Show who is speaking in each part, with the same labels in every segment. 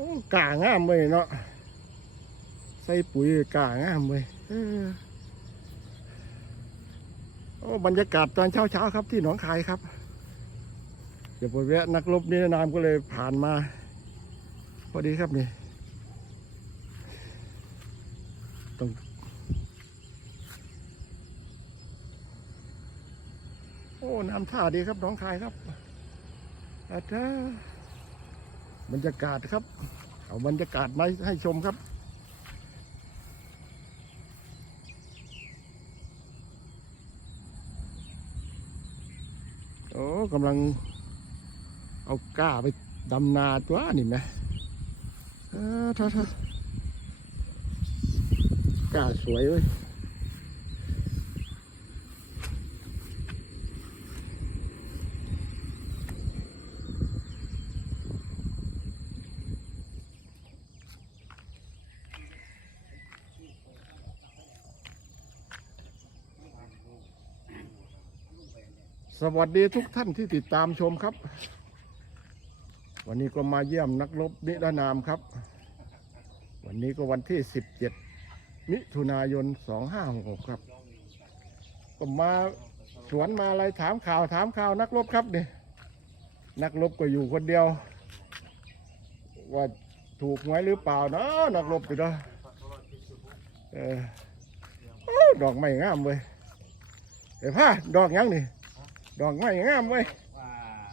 Speaker 1: อ้กล้างามเลยเนาะใส่ปุ๋ยกล้างามเลยเออโอ้บรรยากาศตอนเช้าเช้าๆครับที่หนองคายครับเดี๋ยวไปแวะนักรบนิรนามก็เลยผ่านมา พอดีครับนี่ต้องโอ้ น้ำท่าดีครับหน้องคายครับอาจารย์ บรรยากาศครับ เอาบรรยากาศมาให้ชมครับ โอ้กำลังเอาก้าไปดำนาตัวนี่ไหมเออท่าท่าก้าสวยเว้ย สวัสดีทุกท่านที่ติดตามชมครับ วันนี้ก็มาเยี่ยมนักรบนิรนามครับ วันนี้ก็วันที่ 17 มิถุนายน 2566 ครับ ก็มาสวนมาอะไรถามข่าวถามข่าวนักรบครับเนี่ยนักรบก็อยู่คนเดียว ว่าถูกหวยหรือเปล่าเนาะนักรบไปเนาะเออโอ้ดอกไม้งามเว้ยเดี๋ยวผ้าดอกยังนี่ ดอกไม้งามเว้ย
Speaker 2: ว่า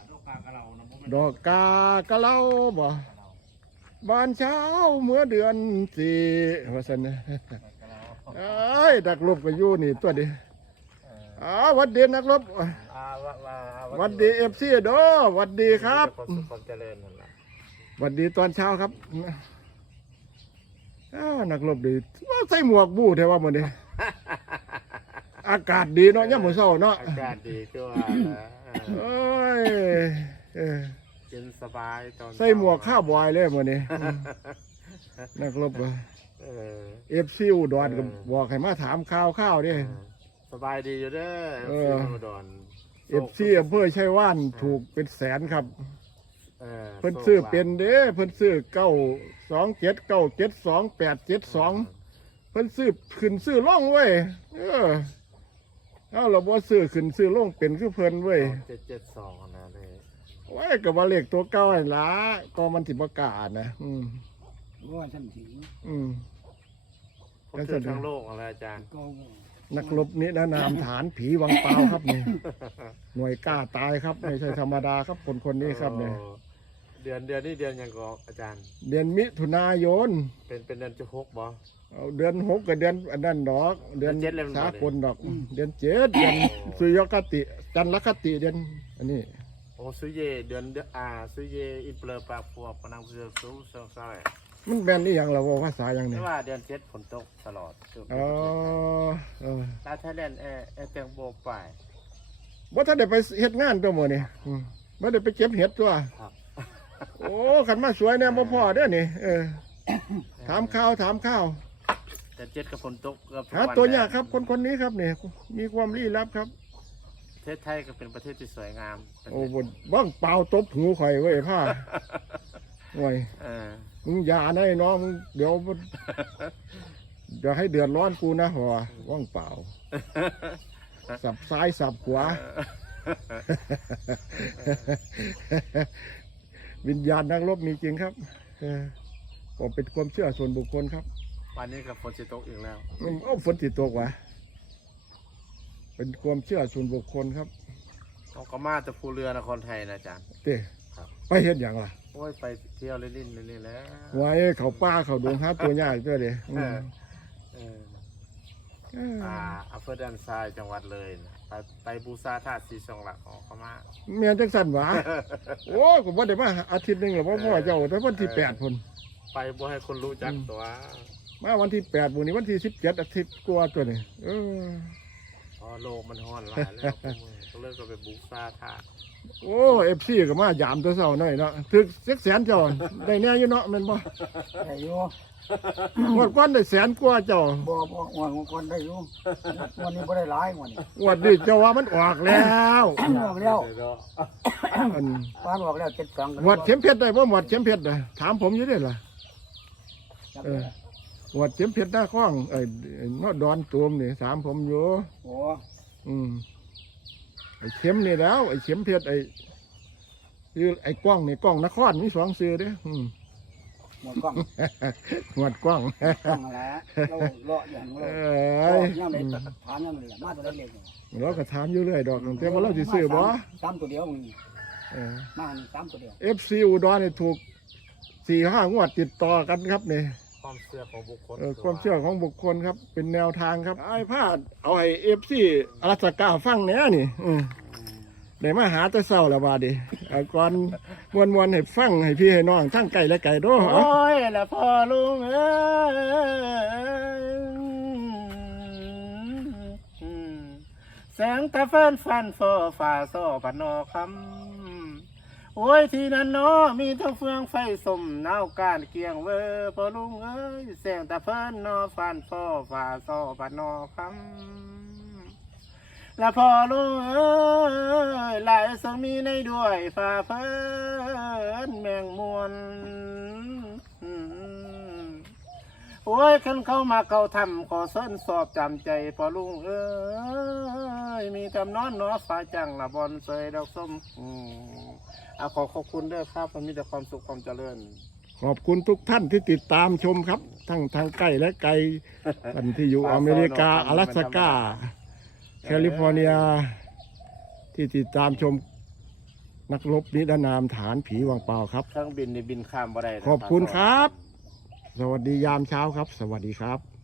Speaker 2: โรคกากระเรานะบ่แม่น
Speaker 1: ดอกกากะเล่าบ่บานเช้าเมื่อเดือนสี่ว่าสันนะ
Speaker 2: กระเรา
Speaker 1: เอ้ยนักรบก็อยู่นี่ตัวเดียวอ้าวหวัดดีนักรบ
Speaker 2: อ่าว่าว่า
Speaker 1: หวัดดีเอฟซีโดหวัดดีครับ
Speaker 2: ความสุขความเจริญนั่นแหละ
Speaker 1: หวัดดีตอนเช้าครับอ้าวนักรบดีว่าใส่หมวกบู้แท้ว่ามื้อนี้ อากาศดีเนาะยามมื้อเช้าเนาะ
Speaker 2: อากาศดีคือว่าแล้วเออ
Speaker 1: เอ้ยเออ
Speaker 2: เย็นสบายตอน
Speaker 1: ใส่หมวกข้าวบอยเลยมื้อนี้นักรบก็
Speaker 2: เออ
Speaker 1: เอฟซีอุดรก็บอกให้มาถามข่าวข้าวดิ
Speaker 2: สบายดีอยู่เด้อ
Speaker 1: เอ
Speaker 2: เอ
Speaker 1: อ
Speaker 2: ฟซีดอน
Speaker 1: เอฟซีอำเภอชัยว่านถูกเป็นแสนครับ
Speaker 2: เออ
Speaker 1: เพิ่นซื้อเป็นเด้เพิ่นซื้อเก้าสองเจ็ดเก้าเจ็ดสองแปดเจ็ดสองเพิ่นซื้อขึ้นซื้อล่องเว้ยเออ เอาเราบ่ซื้อขึ้นซื้อล่องเป็นคือเพิ่นเว้ย
Speaker 2: เจ็ดเจ็ดสองนะเลย
Speaker 1: ไว้กับว่าเลขตัวเก้าหั่นล่ะก็มันสิประกาศนะ อืม
Speaker 3: ว่าท่านสิง
Speaker 1: อืม
Speaker 2: ผมถือทั้งโลกอะไรอาจารย์
Speaker 3: ก็
Speaker 1: นักรบนี้นะนามฐานผีวังเปล่าครับนี่ หน่วยกล้าตายครับ ไม่ใช่ธรรมดาครับคนคนนี้ครับเนี่ย
Speaker 2: โอ้เดือนเดือนนี้เดือนหยังก็อาจารย์
Speaker 1: เดือนมิถุนายน
Speaker 2: เป็นเป็นเดือนจุหกบ่
Speaker 1: เอาเดือนหกกับเดือนอันนั้นดอก เดือน
Speaker 2: เดือนเจ็ดเลยมัน
Speaker 1: สา
Speaker 2: บ่ได้
Speaker 1: กลดอก เดือนเจ็ดเดือนสุริยคติ จันทรคติเดือนอันนี้
Speaker 2: โอ้ซุเยเดือนเดือนอ่าซุเยอินเปลอปากพัวปนังเสือสู้เสือซอย
Speaker 1: มันแม่นนี่ยังเราว่าภาษาอย่าง
Speaker 2: ไม่
Speaker 1: นี้
Speaker 2: ว่าเดือนเจ็ดฝนตกตลอดช่วง
Speaker 1: อ๋อเออ
Speaker 2: ตาไทยแลนด์แอร์แอร์เตียงโบกไป
Speaker 1: ว่าถ้าได้ไปเฮ็ดงานตัวหมดนี่อืมบ่ได้ไปเก็บเห็ดตัว
Speaker 2: ครับ
Speaker 1: โอ้ขันมาสวยเนี่ยบ่พอเด้อนี่เออถามข้าวถามข้าว
Speaker 2: เดือนเจ็ดกับฝนตกเกือบทุก
Speaker 1: หา
Speaker 2: วัน
Speaker 1: ตัวยากครับคนคนนี้ครับนี่มีความลี้ลับครับ
Speaker 2: ประเทศไทยก็เป็นประเทศที่สวยงามประเทศ
Speaker 1: โอ้บนบ้างเปล่าตบหูข่อยไว้ยผ้าโอ้ย
Speaker 2: เออ
Speaker 1: มึงอย่านะไอ้น้องมึงเดี๋ยวมันอย่าให้เดือดร้อนกูนะหัวว่างเปล่า สับซ้ายสับขวา วิญญาณนักรบมีจริงครับเออก็เป็นความเชื่อส่วนบุคคลครับ
Speaker 2: วันนี้กับฝนจะตกอีกแล้ว
Speaker 1: อืมเอ้าฝนติดตกวะเป็นความเชื่อส่วนบุคคลครับ
Speaker 2: ต้องก็มาจะภูเรือนครไทยนะอาจารย์
Speaker 1: เต้
Speaker 2: ครับ
Speaker 1: ไปเห็นอย่างล่ะ
Speaker 2: โอ้ยไปเที่ยวเล่นๆเล่นๆแล้ว
Speaker 1: ไว้เขาป้าเขาดงหาตัวยากตัวเดีย
Speaker 2: เออเออ
Speaker 1: เออ
Speaker 2: อ่าอำเภอด่านทรายจังหวัดเลยนะไปไปบูชาธาตุสีสองหลักของเขามา
Speaker 1: เมียนจังสันหวะโอ้ผมว่าได้มาอาทิตย์หนึ่งหรือว่าพ่อเจ้าแต่วันที่แปดพน
Speaker 2: ไปบ่ให้คนรู้จักตัว
Speaker 1: มาวันที่แปดบุนี้วันที่สิบเจ็ดอาทิตย์กว่าตัวนี่เออ
Speaker 2: อ๋ออโลกมันฮ้อนหลายแล้วพวกมึงก็เลยก็ไปบุกซาถาด
Speaker 1: โอ้เอฟซีก็มายามตัวเศร้าหน่อยเนาะถึกเซ็กแสนเจ้าได้แน่อยู่เนาะแม่นบ่
Speaker 3: ได้อยู่
Speaker 1: งวดก้อนได้แสนกว่าเจ้า
Speaker 3: บ่บ่หัวของคนได้อยู่วันนี้บ่ได้หลายวันนี้
Speaker 1: งวดนี้เจ้าว่ามันออกแล้ว
Speaker 3: ออกแล้ว
Speaker 2: เดี๋ยว
Speaker 1: อัน
Speaker 3: ปานออกแล้วเจ็ดสอง
Speaker 1: งวดเข็มเพชรได้บ่งวดเข็มเพชรน่ะถามผมอยู่เด้ล่ะเออ งวดเข็มเพชรหน้าข้องเอ้ยไอ้นอดอนตูมนี่ถามผมอยู่
Speaker 3: โอ้
Speaker 1: อืมไอ้เข็มนี่แล้ว ไอ้เข็มเพชรไอ้คือไอ้กล้องนี่กล้องนครมีสองซื้อเด้อืม
Speaker 3: หมดกล้อง
Speaker 1: งวดกล้อง
Speaker 3: กล้องแล้วเราเลาะอย่าง
Speaker 1: เอ
Speaker 3: เรา้
Speaker 1: ย
Speaker 3: ย่ามเลยถามย่ามเลยมาตัวเล็ก
Speaker 1: เราก็ถามอยู่เรื่อยดอกแต่ว่าเราสิซื้อบ่
Speaker 3: สามตัวเดียวมึง
Speaker 1: เออ
Speaker 3: มาสามตัวเดียว
Speaker 1: เอฟซีอุดรนี่ถูกสี่ห้างวดติดต่อกันครับนี่
Speaker 2: ความเชื่อของบุคคล
Speaker 1: เออความเชื่อของบุคคลครับ เป็นแนวทางครับไอ้พาดเอาให้เอฟซีอลาสก้าฟังแหน่นี่อืมได้มาหาแต่เศร้าแล้วบาดดิเอาก่อนมวนมวนๆให้ฟังให้พี่ให้น้องทั้งไก่และไก่โด้วย
Speaker 2: โอ้ยแล้วพ่อลุงเอ้ยแสงตะเฟินฟันโซฟ้าโซปันนอคำ โอ้ยที่นั่นเนาะมีทั้งเฟืองไฟสมนาวการเกียงเวอพอลุงเอ้ยแสงตะเฟินนอฟันพ่อฟ้าซอปันนอคำและพอลุงเอ้ยหลายสมีในด้วยฝ่าเพิ่นแมงมวน โอ้ยขันเข้ามาเขาทำขอส้นสอบจำใจพอลุงเอ้มีจำนอนนอฟ้าจังละบอลเสยดอกส้มอืมอะขอขอบคุณด้วยครับมันมีแต่ความสุขความเจริญ
Speaker 1: ขอบคุณทุกท่านที่ติดตามชมครับ ทั้งทางใกล้และไกลท่านที่อยู่อเมริกาอลาสก้า แคลิฟอร์เนีย ที่ติดตามชมนักรบนิรนามฐานผีวังเปล่าครับ
Speaker 2: เครื่องบินในบินข้ามบ่ได้น
Speaker 1: ขอบคุณครับ สวัสดียามเช้าครับ สวัสดีครับ